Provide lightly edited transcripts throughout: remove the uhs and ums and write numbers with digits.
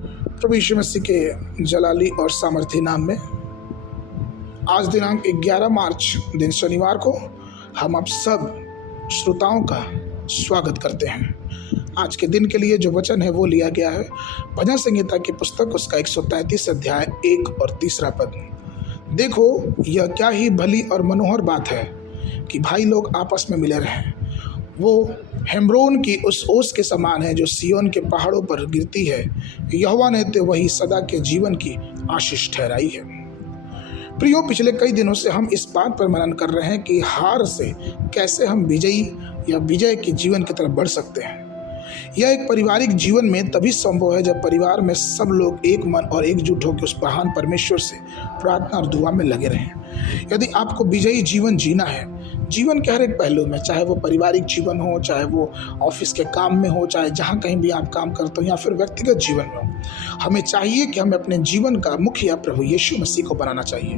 प्रभु यीशु मसीह के जलाली और सामर्थी नाम में आज दिनांक 11 मार्च दिन शनिवार को हम आप सब श्रोताओं का स्वागत करते हैं। आज के दिन के लिए जो वचन है वो लिया गया है भजन संहिता की पुस्तक उसका 133 अध्याय 1 और 3 पद। देखो, यह क्या ही भली और मनोहर बात है कि भाई लोग आपस में मिले रहें। वो हेम्ब्रोन की उस ओस के समान है जो सिय्योन के पहाड़ों पर गिरती है। यहोवा ने तो वही सदा के जीवन की आशीष ठहराई है। प्रियो, पिछले कई दिनों से हम इस बात पर मनन कर रहे हैं कि हार से कैसे हम विजयी या विजय के जीवन की तरफ बढ़ सकते हैं। यह एक पारिवारिक जीवन में तभी संभव है जब परिवार में सब लोग एक मन और एकजुट होकर उस महान परमेश्वर से प्रार्थना और दुआ में लगे रहें। यदि आपको विजयी जीवन जीना है, जीवन के हर एक पहलू में, चाहे वो पारिवारिक जीवन हो, चाहे वो ऑफिस के काम में हो, चाहे जहाँ कहीं भी आप काम करते हो या फिर व्यक्तिगत जीवन में हो, हमें चाहिए कि हमें अपने जीवन का मुखिया प्रभु यीशु मसीह को बनाना चाहिए।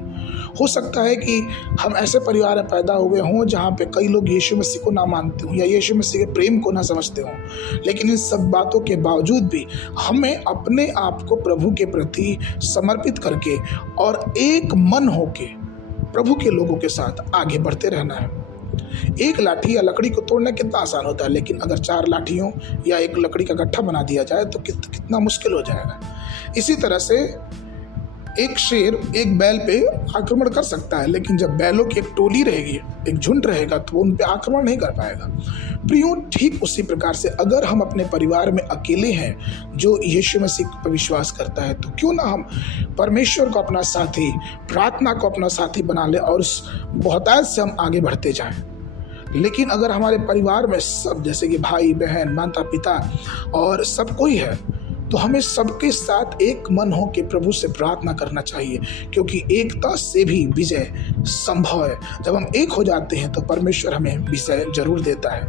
हो सकता है कि हम ऐसे परिवार में पैदा हुए हों जहाँ पे कई लोग यीशु मसीह को ना मानते हों या यीशु मसीह के प्रेम को ना समझते हों, लेकिन इन सब बातों के बावजूद भी हमें अपने आप को प्रभु के प्रति समर्पित करके और एक मन होके प्रभु के लोगों के साथ आगे बढ़ते रहना है। एक लाठी या लकड़ी को तोड़ना कितना आसान होता है, लेकिन अगर 4 लाठियों या एक लकड़ी का गट्ठा बना दिया जाए तो कितना मुश्किल हो जाएगा। इसी तरह से एक शेर एक बैल पे आक्रमण कर सकता है, लेकिन जब बैलों की एक टोली रहेगी, एक झुंड रहेगा, तो वो उन पे आक्रमण नहीं कर पाएगा। प्रियो, ठीक उसी प्रकार से अगर हम अपने परिवार में अकेले हैं जो यीशु मसीह पर विश्वास करता है, तो क्यों ना हम परमेश्वर को अपना साथी, प्रार्थना को अपना साथी बना ले और उस बहुतायत से हम आगे बढ़ते जाएं। लेकिन अगर हमारे परिवार में सब, जैसे कि भाई बहन, माता पिता और सब कोई है, तो हमें सबके साथ एक मन हो के प्रभु से प्रार्थना करना चाहिए, क्योंकि एकता से भी विजय संभव है। जब हम एक हो जाते हैं तो परमेश्वर हमें विजय जरूर देता है।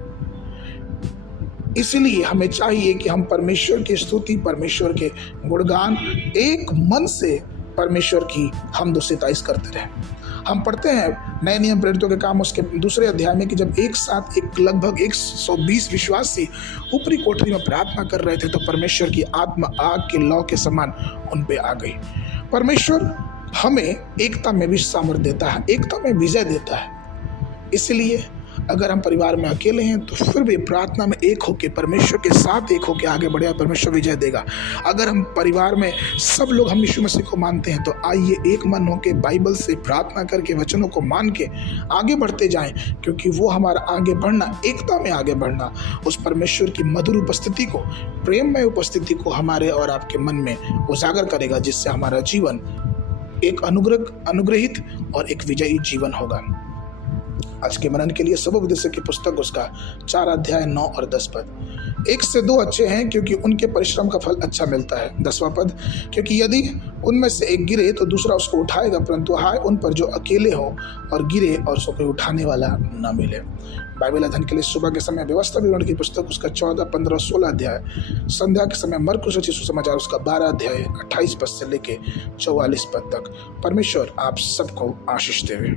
इसलिए हमें चाहिए कि हम परमेश्वर की स्तुति, परमेश्वर के गुणगान एक मन से परमेश्वर की हमद व सिताइश करते रहें। हम पढ़ते हैं नए नियम प्रेरितों के काम उसके 2 अध्याय में कि जब एक साथ लगभग 120 विश्वासी ऊपरी कोठरी में प्रार्थना कर रहे थे तो परमेश्वर की आत्मा आग के लौ के समान उन पे आ गई। परमेश्वर हमें एकता में भी सामर्थ्य देता है, एकता में विजय देता है। इसलिए अगर हम परिवार में अकेले हैं तो फिर भी प्रार्थना में एक होकर, परमेश्वर के साथ एक होकर आगे बढ़े, परमेश्वर विजय देगा। अगर हम परिवार में सब लोग हम यीशु मसीह को मानते हैं तो आइए एक मन होकर बाइबल से प्रार्थना करके, वचनों को मान के आगे बढ़ते जाएं, क्योंकि वो हमारा आगे बढ़ना, एकता में आगे बढ़ना, उस परमेश्वर की मधुर उपस्थिति को, प्रेममय उपस्थिति को हमारे और आपके मन में उजागर करेगा, जिससे हमारा जीवन एक अनुग्रहित और एक विजयी जीवन होगा। आज के मनन के लिए सबोपदेश की पुस्तक उसका 4 अध्याय 9 और 10 पद। 1 से 2 अच्छे हैं क्योंकि उनके परिश्रम का फल अच्छा मिलता है। 10वां पद, क्योंकि यदि उनमें से एक गिरे तो दूसरा उसको उठाएगा, परंतु हाय उन पर जो अकेले हो और गिरे और उसको कोई उठाने वाला न मिले। बाइबल अध्ययन के लिए सुबह के समय व्यवस्था विवरण की पुस्तक उसका 14, 15, 16 अध्याय। संध्या के समय मरकुस रचित सुसमाचार उसका 12 अध्याय 28 पद से लेके 44 पद तक। परमेश्वर आप सबको आशीष देवे।